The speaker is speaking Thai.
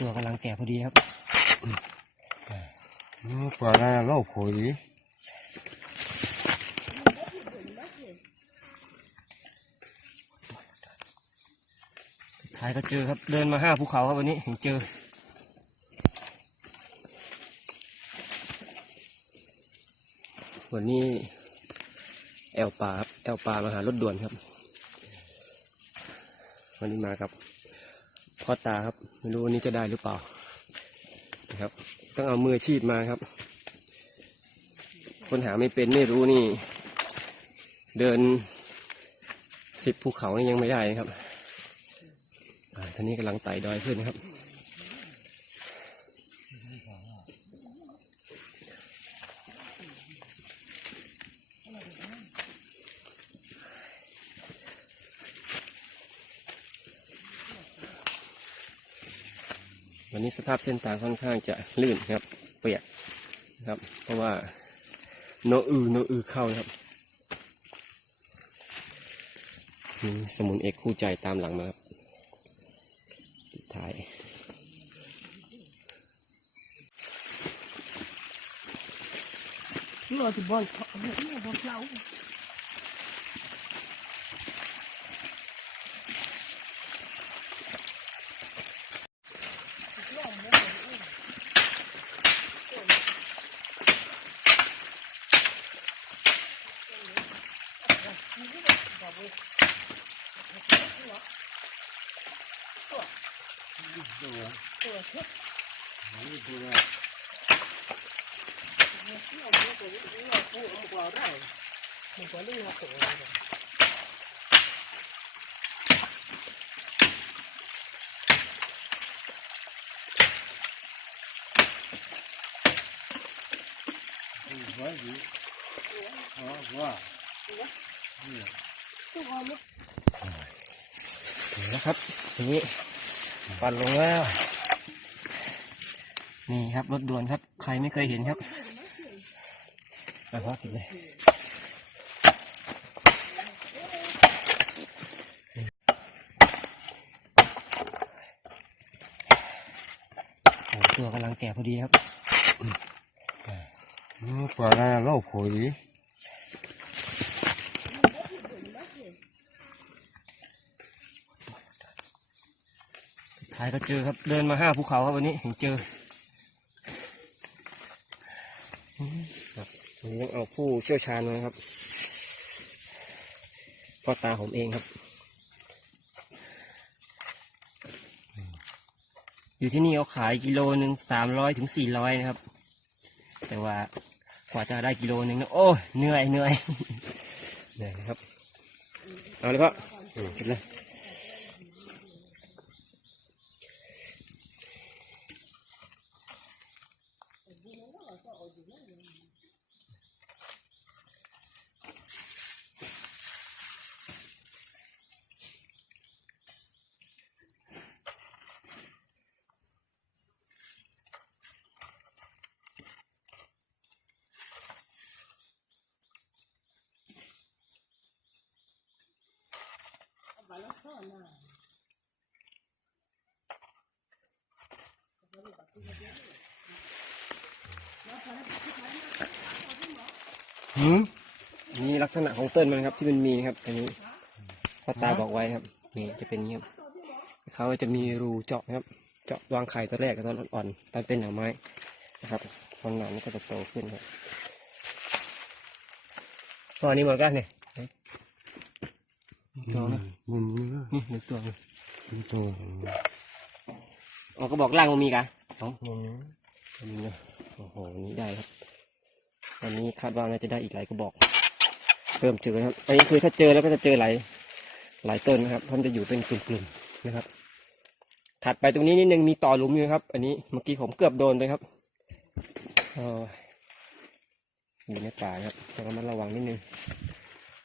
ตัวกำลังแก่พอดีครับปลาได้เล่าโขยสุดท้ายก็เจอครับ เดินมาห้าภูเขาครับวันนี้ถึงเจอวันนี้แอลปลาครับแอลปลามาหารถด่วนครับ วันนี้มากับพ่ อตาครับ ไม่รู้วันนี้จะได้หรือเปล่านะครับ ต้องเอามืออาชีพมาครับ คนหาไม่เป็นไม่รู้นี่ เดินสิบภูเขานี่ยังไม่ได้นะครับอ่าท่านี้กำลังไต่ดอยขึ้นนะครับ วันนี้สภาพเส้นทางค่อนข้างจะลื่นครับ เปียกนะครับ เพราะว่าโนอือโนอือเข้านะครับสมุนเอกคู่ใจตามหลังมาครับสุดท้ายนี่บอลนี่บอลเรา Wah. Wah. Gitu ya. Wah. Gitu ya. Vai, vai. Ó, Tuh Vai. Vai. นะครับทีนี้ปั่นลงแล้วนี่ครับรถด่วนครับ ใครไม่เคยเห็นครับไปพอติดเลยตัวกำลังแก่พอดีครับปลาได้เล่าโขย สุดท้ายก็เจอครับ เดินมาห้าภูเขาครับวันนี้ถึงเจอครับวันนี้ต้องเอาผู้เชี่ยวชาญนะครับพ่อตาผมเองครับ อยู่ที่นี่เขาขายกิโลหนึ่งสามร้อยถึงสี่ร้อยนะครับ แต่ว่ากว่าจะได้กิโลหนึ่งนะโอ้เหนื่อยเหนื่อยเหนื่อยนะครับ เอาเลยพ่ออืมขึ้นเลย หืมนี่ลักษณะของต้นมันครับที่มันมีนะครับอันนี้พ่อตาบอกไว้ครับ นี่จะเป็นอย่างนี้ครับเขาจะมีรูเจาะนะครับ เจาะวางไข่ตัวแรกกับตัวอ่อนๆตอนเป็นหน่อไม้นะครับตอนหนานก็จะโตขึ้นครับตอนนี้หมดกันเนี่ย ตัวนะมันนี่ก็นี่หนึ่งตัวนะเป็นตัวอ๋อก็บอกล่างมันมีกันเอ้าอันนี้นะโอ้โหอันนี้ได้ครับวันนี้คาดว่าน่าจะได้อีกหลายกระบอกเริ่มเจอนะครับอันนี้คือถ้าเจอแล้วก็จะเจอหลายหลายต้นนะครับเพราะมันจะอยู่เป็นกลุ่มๆนะครับ ถัดไปตรงนี้นิดนึงมีต่อหลุมอยู่ครับ อันนี้เมื่อกี้ผมเกือบโดนไปครับเอออยู่ในป่าครับแต่ก็มันระวังนิดนึง